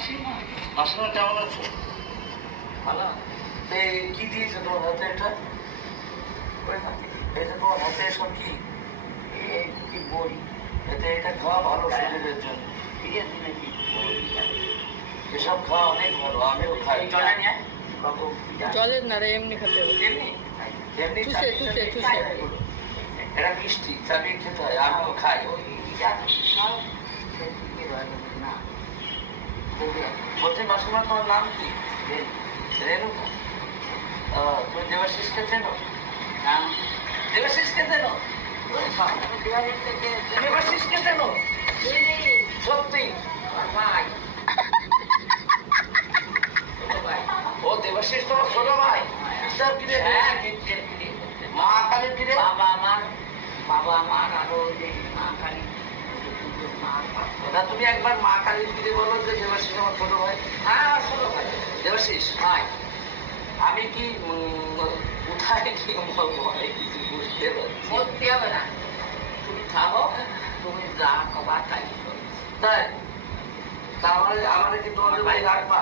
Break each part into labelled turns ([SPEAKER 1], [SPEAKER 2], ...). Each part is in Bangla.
[SPEAKER 1] মাসিমা
[SPEAKER 2] কেমন আছো?
[SPEAKER 1] ভালো।
[SPEAKER 2] কি দিয়েছে তোমার হাতে এটা?
[SPEAKER 1] ওই হাতে।
[SPEAKER 2] এই তোমার হাতে এসব কি?
[SPEAKER 1] কি বই
[SPEAKER 2] এতে এটা খাওয়া ভালো শরীরের জন্য।
[SPEAKER 1] ঠিক আছে নাকি
[SPEAKER 2] এসব খাওয়া অনেক ভালো আমিও খাই।
[SPEAKER 1] চলে নিয়ে
[SPEAKER 3] না রে এমনি খেতে হবে।
[SPEAKER 1] এমনি?
[SPEAKER 3] চুষে, চুষে, চুষে।
[SPEAKER 2] এটা মিষ্টি চালিয়ে খেতে হয় আমিও খাই।
[SPEAKER 1] ওই
[SPEAKER 2] বলছি মাসিমা তোমার নাম কি? রেণুকা তুমি দেবাশিসকে চেনো? দেবাশিসকে চেনো? দেবাশিসকে চেনো? সত্যি?
[SPEAKER 1] ভাই।
[SPEAKER 2] ও দেবাশিস তোমার ছোট ভাই?
[SPEAKER 1] হ্যাঁ
[SPEAKER 2] মা কালীর কি
[SPEAKER 1] বাবা আমার বাবা আমার আরও কালী
[SPEAKER 2] না তুমি একবার মা কালীর ফিরে বলো যে দেবাশিস আমার ছোট ভাই।
[SPEAKER 1] হ্যাঁ শোনো ভাই।
[SPEAKER 2] দেবাশিস
[SPEAKER 1] ভাই
[SPEAKER 2] আমি কি কোথায় কি বলব? আমি কিছু বুঝতে পারছি
[SPEAKER 1] বলতে হবে না। তুমি খাব তুমি যা খাবা তাই
[SPEAKER 2] তাই? তাহলে আমার কি তোমাদের ভাই রাখবা?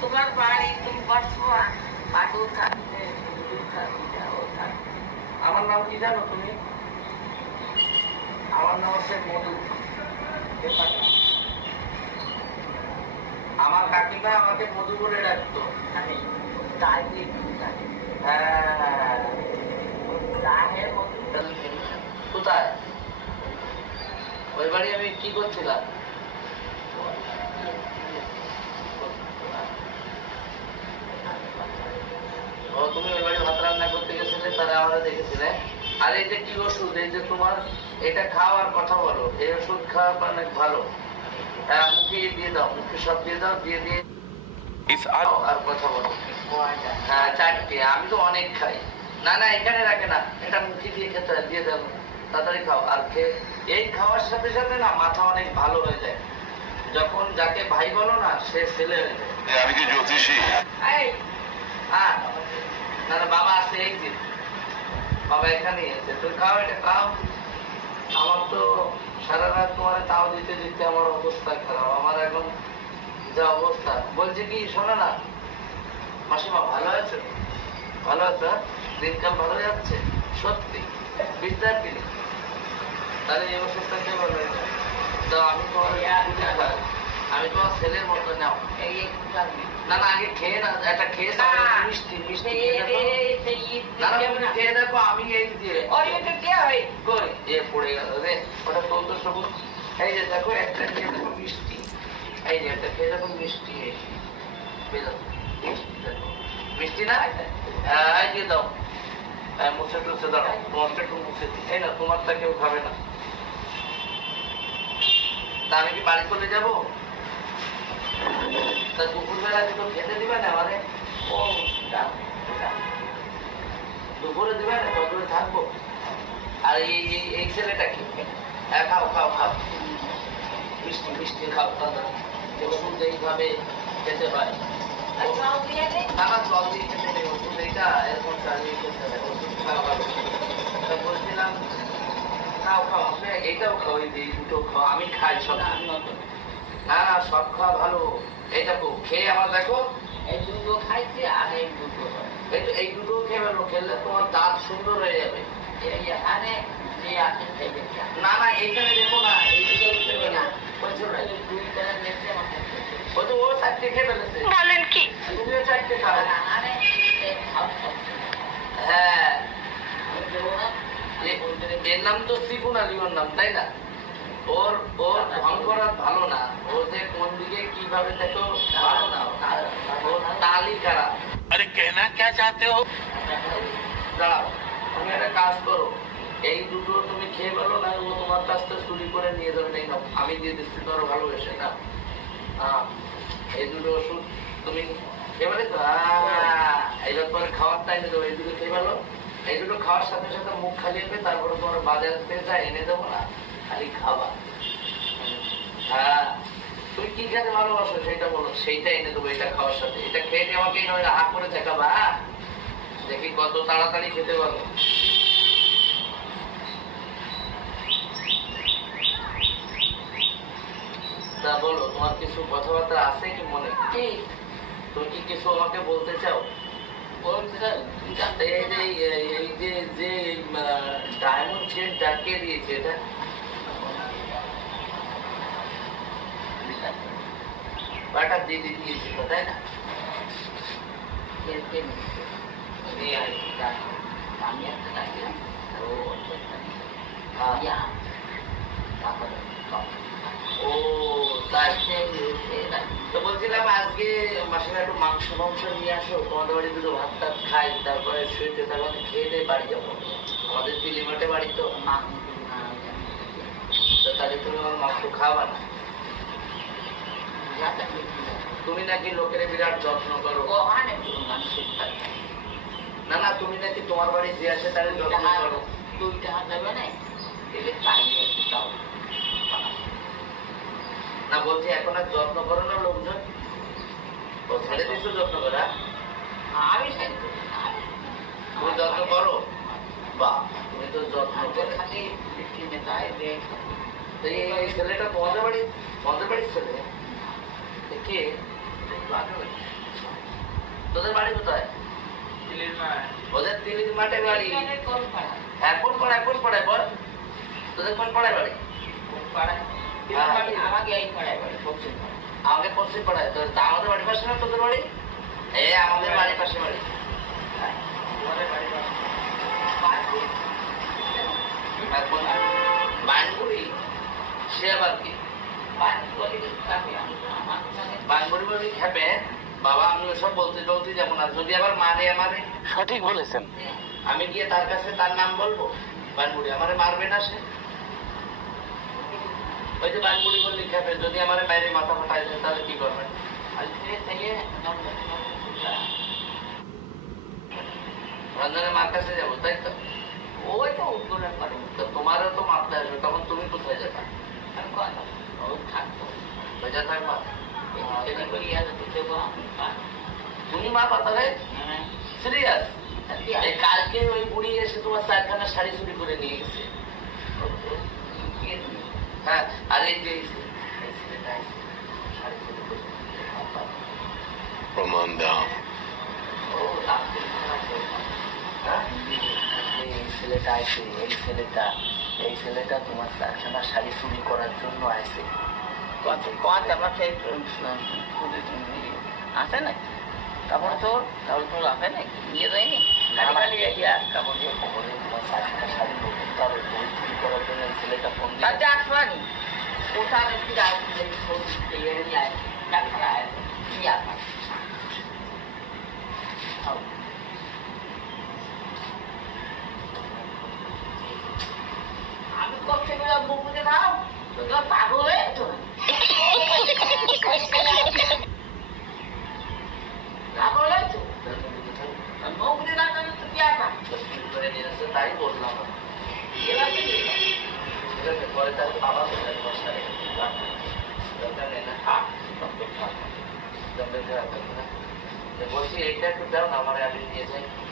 [SPEAKER 1] তোমার বাড়ি তুমি বসবো যাও থাকবে।
[SPEAKER 2] আমার নাম কি জানো তুমি? আমার নাম হচ্ছে মধু। আমার কাকিমা আমাকে মধু বলে ডাকতো
[SPEAKER 1] আমি
[SPEAKER 2] কোথায়? ওই বাড়ি আমি কি করছিলাম? তুমি ওই বাড়ি ভাত রান্না করতে গেছিলে, তারা আমরা দেখেছিলে? আর এই যে কি ওষুধ? এই যে তোমার এটা খাওয়ার কথা বলো এই ওষুধ খাওয়া অনেক ভালো। হ্যাঁ মুখে দিয়ে দাও মুখে সব দিয়ে দাও দিয়ে দিয়ে আর কথা বলো। হ্যাঁ চারটে আমি তো অনেক খাই। না না এখানে রাখে না এটা মুখে দিয়ে খেতে হয় দিয়ে দেবো তাড়াতাড়ি খাও। আর খেয়ে এই খাওয়ার সাথে সাথে না মাথা অনেক ভালো হয়ে যায়। যখন যাকে ভাই বলো না সে ছেলে হয়ে যায়।
[SPEAKER 4] আমি কি জ্যোতিষী?
[SPEAKER 2] হ্যাঁ না না বাবা আছে এই যে। বাবা এখানেই আছে তুই খাও এটা খাও আমার তো সারা রাত তোমার তাও দিতে দিতে আমার অবস্থা খারাপ। আমার এখন যা অবস্থা বলছে কি শোনো না। মাসিমা ভালো আছে? ভালো আছে হ্যাঁ? দিনকাল ভালো যাচ্ছে? সত্যি বিদ্যার দিনে। তাহলে এই ওষুধটা কে বলবে? তো আমি তোমার আমি তোমার ছেলের মতো নাও।
[SPEAKER 1] এই একটু
[SPEAKER 2] না না আগে খেয়ে না এটা খেয়ে খেয়ে দেখো আমি এই দিয়ে কই এ পড়ে গেল রে ওটা তো সবুজ। এই যে দেখো একটা খেয়ে দেখো মিষ্টি। এই যে একটা খেয়ে দেখো মিষ্টি মিষ্টি না হ্যাঁ, এই দিয়ে দাও। হ্যাঁ, মুছে টুছে দাও। তোমারটা একটু মুছে দিই। এই না তোমারটা কেউ খাবে না। তা আমি কি বাড়ি চলে যাব? তা দুপুরবেলা কি তো খেতে দিবে না আমারে ও। দুপুরে দিবে না ততক্ষণ থাকব। আর এই এই ছেলেটা কি? হ্যাঁ খাও খাও খাও। মিষ্টি মিষ্টি খাও দাদা। ওষুধ এইভাবে খেতে না না জল দিয়ে খেতে নেই ওষুধ এইটা এরকম চালিয়ে খেতে ওষুধ খাওয়া ভালো তা বলছিলাম খাও খাও আপনি এইটাও খাও এই যে এই দুটো খাও আমি খাই সব। না না সব খাওয়া ভালো। এই দেখো খেয়ে আমার দেখো
[SPEAKER 1] এই দুটো খাইছে আর এই দুটো।
[SPEAKER 2] এই তো এই দুটো খেয়ে ভালো খেলে তোমার দাঁত সুন্দর হয়ে যাবে।
[SPEAKER 1] এই
[SPEAKER 2] না না এইখানে দেখো না এই দুটো না। বলছো তো ও চারটে খেয়ে ফেলেছে।
[SPEAKER 3] বলেন কি?
[SPEAKER 2] তুমিও চারটে হ্যাঁ। এর নাম তো ত্রিপুণ আলী ওর নাম তাই না? ওর ওর ঢং করা ভালো না। ও যে কোন দিকে কীভাবে দেখো ভালো না। ও তালি খারাপ।
[SPEAKER 4] আরে কেনা কে চাতে হো
[SPEAKER 2] দাঁড়াও তুমি একটা কাজ করো। এই দুটো তুমি খেয়ে বলো না ও তোমার কাছ থেকে চুরি করে নিয়ে যাবে। এই নাও আমি দিয়ে দিচ্ছি ধরো ভালোবেসে না? এই দুটো ওষুধ তুমি খেয়ে তো? এইবার তোমার খাওয়ার টাইমে দেবো। এই দুটো খেয়ে বলো এই দুটো খাওয়ার সাথে সাথে মুখ খালিয়ে তারপরে তোমার বাজার থেকে যা এনে দেবো না? খাবা হ্যাঁ তুমি কি খেতে ভালোবাসো? সেটা বলো সেইটা এনে দেবো এটা খাওয়ার সাথে। এটা খেয়ে আমাকে নয় হা করে দেখাবা হ্যাঁ? দেখি কত তাড়াতাড়ি খেতে পারো। তা বলো তোমার কিছু কথাবার্তা আছে কি মনে?
[SPEAKER 1] কি?
[SPEAKER 2] তুমি কি কিছু আমাকে বলতে চাও? এই যে যে যে ডায়মন্ড চেনটা কে দিয়েছে এটা দিদি দিয়েছিল তাই না।
[SPEAKER 1] আমি একটা ডাকলাম ও তারপরে
[SPEAKER 2] তাই তো বলছিলাম আজকে মাসিমা একটু মাংস মাংস নিয়ে আসো। তোমাদের বাড়ি দুটো ভাত টাত খাই তারপরে শুয়েতে তারপরে খেয়ে দিয়ে বাড়ি যাব। আমাদের দিল্লিমাটে বাড়ি তো।
[SPEAKER 1] মা
[SPEAKER 2] তো তাহলে তুমি আমার মাংস খাওয়া না? তুমি নাকি লোকের বিরাট যত্ন করো। না না তুমি নাকি তোমার বাড়ি যে আসে তার যত্ন করো।
[SPEAKER 1] হাত দেবে না? এলে তাই
[SPEAKER 2] না বলছি এখন আর যত্ন করো না লোকজন। ও ছেড়ে দিচ্ছ যত্ন করা
[SPEAKER 1] আমি।
[SPEAKER 2] তুমি যত্ন করো? বা তুমি তো যত্ন করে।
[SPEAKER 1] খালি তাই দেখ।
[SPEAKER 2] এই ছেলেটা তোমাদের বাড়ি তোমাদের বাড়ির ছেলে? এ কে তোদের বাড়ি কোথায়? ওদের তিলির মাঠে বাড়ি।
[SPEAKER 1] পাড়া
[SPEAKER 2] হ্যাঁ কোন পাড়ায় কোন পাড়ায় বল? তোদের কোন পাড়ায় বাড়ি? হ্যাঁ।
[SPEAKER 1] আমাকে এই পাড়ায় বাড়ি পশ্চিম পাড়ায়।
[SPEAKER 2] আমাকে পশ্চিম পাড়ায়। তো তা আমাদের বাড়ির পাশে না তোদের বাড়ি? এ আমাদের বাড়ির পাশে বাড়ি।
[SPEAKER 1] হ্যাঁ,
[SPEAKER 2] বানগুড়ি সে আবার কি?
[SPEAKER 4] সঠিক বলেছেন।
[SPEAKER 2] আমি গিয়ে তার কাছে তার নাম বলব? আমারে মারবে না সে? ওই যে বানগুড়ি বললি খেপে, যদি আমার বাইরে মাথা ফাটাই যায় তাহলে কি করবেন? রঞ্জনের মার কাছে যাব, তাই তো?
[SPEAKER 1] ওই তো
[SPEAKER 2] তোমারও তো মারতে আসবে, তখন তুমি কোথায় যাবে
[SPEAKER 1] আমি কথা ও থাকতো
[SPEAKER 2] বেজা থাকবা
[SPEAKER 1] এদিকে করি আছে তো দেবো আমি পার
[SPEAKER 2] তুমি মা পাতারে
[SPEAKER 1] হ্যাঁ।
[SPEAKER 2] সিরিয়াস এই কালকে ওই বুড়ি এসে তোমার চারখানা শাড়ি চুরি করে নিয়ে গেছে। হ্যাঁ আর এই যে।
[SPEAKER 4] প্রমাণ দাও।
[SPEAKER 2] হ্যাঁ? এই ছেলেটা আইছে এই ছেলেটা এই ছেলেটা তোমার চারখানা শাড়ি চুরি করার জন্য আইছে।
[SPEAKER 1] কত? কত? আমার সেই আছে না? কাপড় তোর কাপড় তোর আছে না? নিয়ে যায়নি? খালি খালি এই আর কাপড় দিয়ে
[SPEAKER 2] খবরে তোমার চারখানা শাড়ি নতুন তার ওই চুরি করার জন্য এই ছেলেটা ফোন
[SPEAKER 1] তার
[SPEAKER 2] দিয়ে
[SPEAKER 1] ডাকবানি ওখানে কি আসবে ফোন দিয়ে যায়। ডাক্তার আয় কি আপনার আমি মুখ বুঝে খাও
[SPEAKER 2] তাই বললাম আমি। পরে তাহলে বাবা কোথায় তোমার দরকার নেই না
[SPEAKER 1] হ্যাঁ
[SPEAKER 2] দরকার বলছি এইটা একটু দাও না, আমার আগে নিয়ে যাই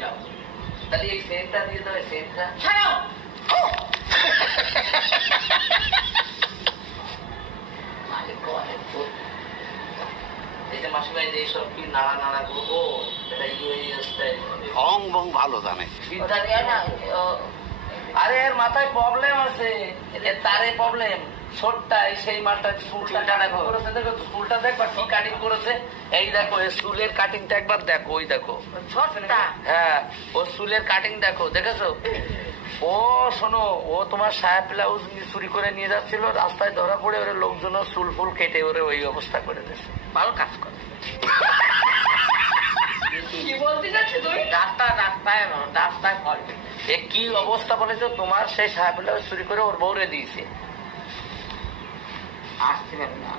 [SPEAKER 1] যাও
[SPEAKER 2] তাহলে এই সেন্টটা দিয়ে দাও এই সেন্টটা
[SPEAKER 1] ছাড়াও
[SPEAKER 2] ইয়ে
[SPEAKER 4] অং বং ভালো জানে
[SPEAKER 2] আরে এর মাথায় প্রবলেম আছে তারে প্রবলেম ছোটটা সেই মালটা চুলটা কাটিং করেছে দেখো চুলটা দেখবা কি কাটিং করেছে। এই দেখো এই চুলের কাটিংটা একবার দেখো ওই দেখো।
[SPEAKER 1] ছোটটা?
[SPEAKER 2] হ্যাঁ ও চুলের কাটিং দেখো দেখেছ? ও শোনো ও তোমার সায়া ব্লাউজ চুরি করে নিয়ে যাচ্ছিল রাস্তায় ধরা পড়ে ওরে লোকজন চুল ফুল কেটে ওরে ওই অবস্থা করে দিয়েছে।
[SPEAKER 1] ভালো কাজ করে।
[SPEAKER 2] এ কি অবস্থা বলেছ? তোমার সেই সাহেব চুরি করে ওর বউরে দিয়েছে।
[SPEAKER 1] আসছিলেন না।